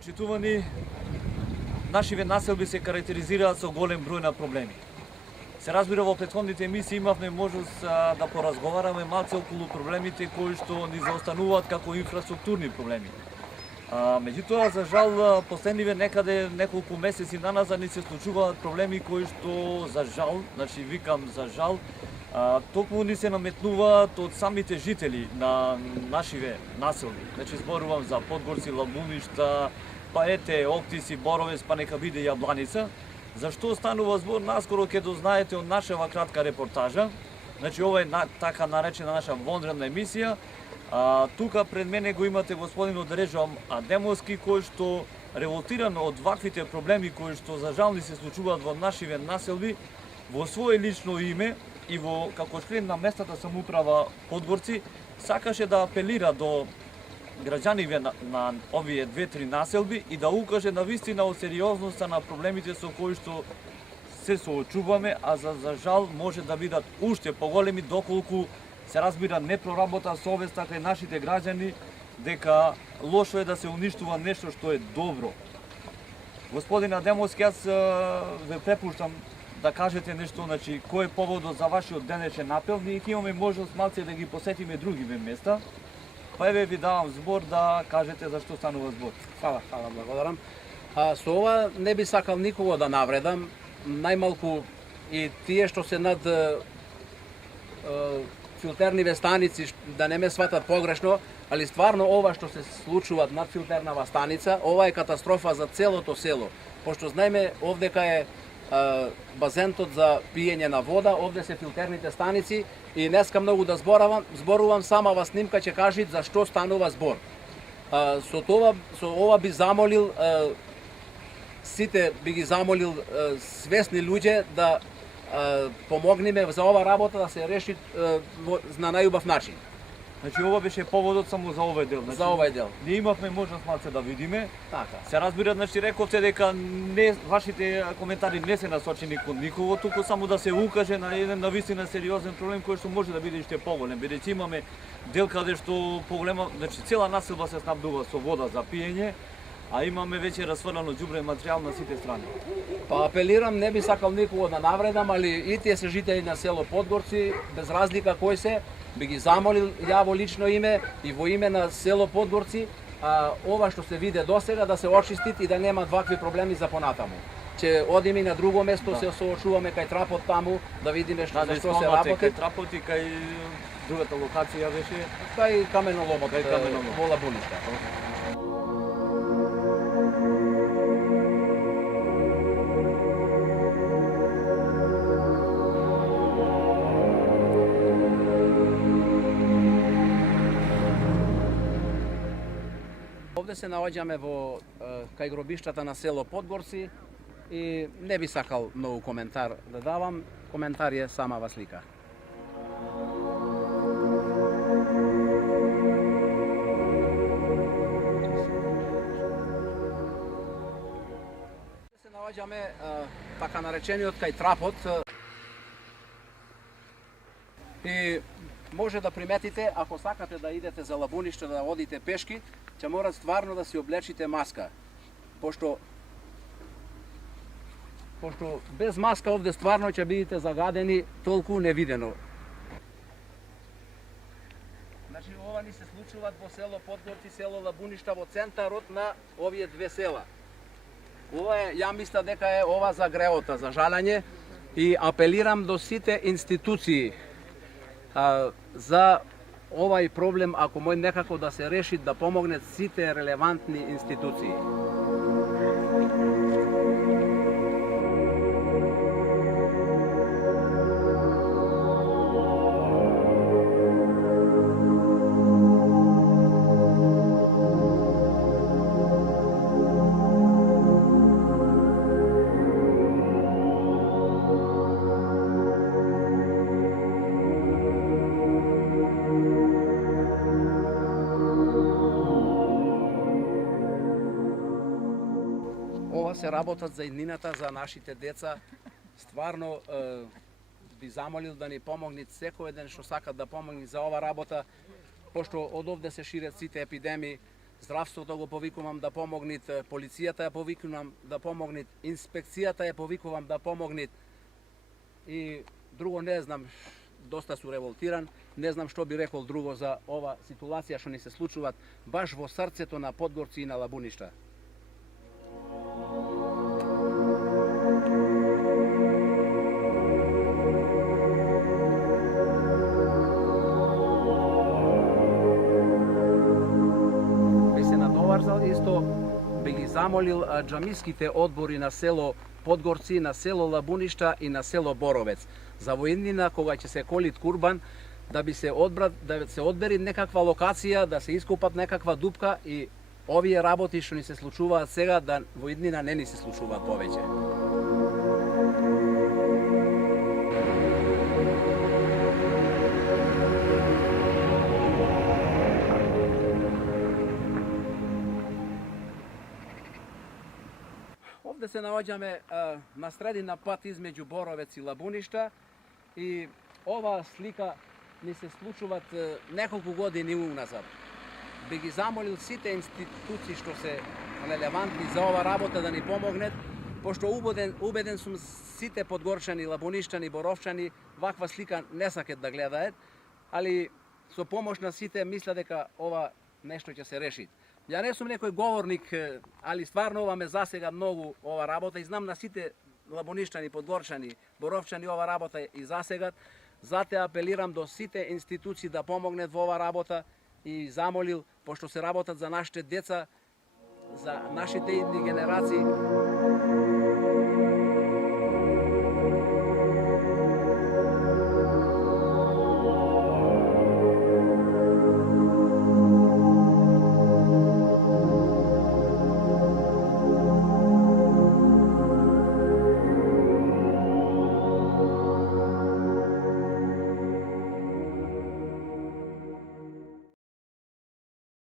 Почитувани, нашиве населби се карактеризираат со голем број на проблеми. Се разбира, во претходните емисии имавме можност да поразговараме малце околу проблемите кои што ни заостануваат како инфраструктурни проблеми. Меѓутоа, за жал, последниве некаде неколку месеци наназад ни се случуваат проблеми кои што, за жал, значи викам за жал, токму ни се наметнуваат од самите жители на нашиве населби. Значи зборувам за Подгорци, Лабуништа, па ете, Октиси, Боровец, па нека биде Јабланица. Зашто станува збор, наскоро ќе дознаете од нашава кратка репортажа. Значи ова е така наречена наша вонредна емисија. Тука пред мене го имате господинот Режо Адемовски, кој што револтиран од ваквите проблеми кои што за жал ни се случуваат во нашиве населби, во свое лично име и во како член на местната самоуправа Подгорци, сакаше да апелира до граѓаниве на овие две-три населби и да укаже на вистина о сериозноста на проблемите со кои што се соочуваме, а за жал може да бидат уште поголеми доколку се разбира не проработа совеста кај нашите граѓани дека лошо е да се уништува нешто што е добро. Господин Адемовски, јас ве препуштам да кажете нешто, значи кој е поводот за вашиот денешен апел. Ние ќе имаме можност малце да ги посетиме другиве места. Па еве ви давам збор да кажете за што станува збор. Фала, благодарам. Со ова не би сакал никого да навредам, најмалку и тие што се над филтерниве станици, да не ме сватат погрешно, али стварно ова што се случуваат над филтернава станица, ова е катастрофа за целото село. Пошто знаеме, овдека е базентот за пиење на вода, овде се филтерните станици и днеска многу да зборувам, самава снимка ќе кажи за што станува збор. Со ова би замолил сите, би ги замолил свесни луѓе да помогнеме за ова работа да се реши на најубав начин. Значи ова беше поводот само за овој дел. Значи, за овој дел. Ние имавме можност малце да видиме. Така. Се разбира, значи рековте дека вашите коментари не се насочени кон никого, туку само да се укаже на еден навистина сериозен проблем кој што може да биде уште поголем, бидејќи имаме дел каде што поголема, значи цела населба се снабдува со вода за пиење, а имаме веќе расфрлено ѓубре материјал на сите страни. Па апелирам, не би сакал никого да навредам, али и тие се жители на село Подгорци, без разлика кој се, би ги замолил ја во лично име и во име на село Подгорци, ова што се виде досега да се очисти и да нема вакви проблеми за понатаму. Ќе одиме на друго место, се соочуваме кај Трапот таму, да видиме што за што се работи. Кај Трапот и кај другата локација беше кај каменоломот во Лабуништа. Овде се наоѓаме во кај гробиштата на село Подгорци и не би сакал многу коментар да давам, коментар е самава слика. Се наоѓаме така наречениот кај Трапот и може да приметите, ако сакате да идете за Лабуниште, да одите пешки, ќе мора стварно да си облечите маска. Пошто без маска овде стварно ќе бидете загадени толку невидено. Значи ова ни се случуваат во село Подгорци, село Лабуништа, во центарот на овие две села. Ова е, ја мисля дека е ова за греота, за жалење и апелирам до сите институции за овај проблем, ако може некако да се реши, да помогнат сите релевантни институции. Се работат за иднината, за нашите деца. Стварно би замолил да ни помогнат секој ден што сакат да помогнат за ова работа, пошто од овде се шират сите епидемии. здравството го повикувам да помогнит, полицијата ја повикувам да помогнит, инспекцијата ја повикувам да помогнит и друго не знам, доста су револтиран, не знам што би рекол друго за ова ситуација што ни се случуваат баш во срцето на Подгорци и на Лабуништа. Би се надоварзал исто, би ги замолил џамиските одбори на село Подгорци, на село Лабуништа и на село Боровец. За воеднина кога ќе се колит курбан, да се одбери некаква локација, да се ископат некаква дупка и овие работи што ни се случуваат сега, да воеднина не ни се случуваат повеќе. Овде се наоѓаме на средина пат измеѓу Боровец и Лабуништа и ова слика ни се случуваат неколку години уназад. Би ги замолил сите институции што се релевантни за ова работа да ни помогнет, пошто убеден сум сите подгорчани, лабуништани, боровчани ваква слика не сакат да гледаат, али со помош на сите мисля дека ова нешто ќе се реши. Ја не сум некој говорник, али стварно ова ме засега многу ова работа и знам на сите лабуништани, подгорчани, боровчани ова работа и засегат. Затоа апелирам до сите институции да помогнат во ова работа и замолил, пошто се работат за нашите деца, за нашите идни генерации,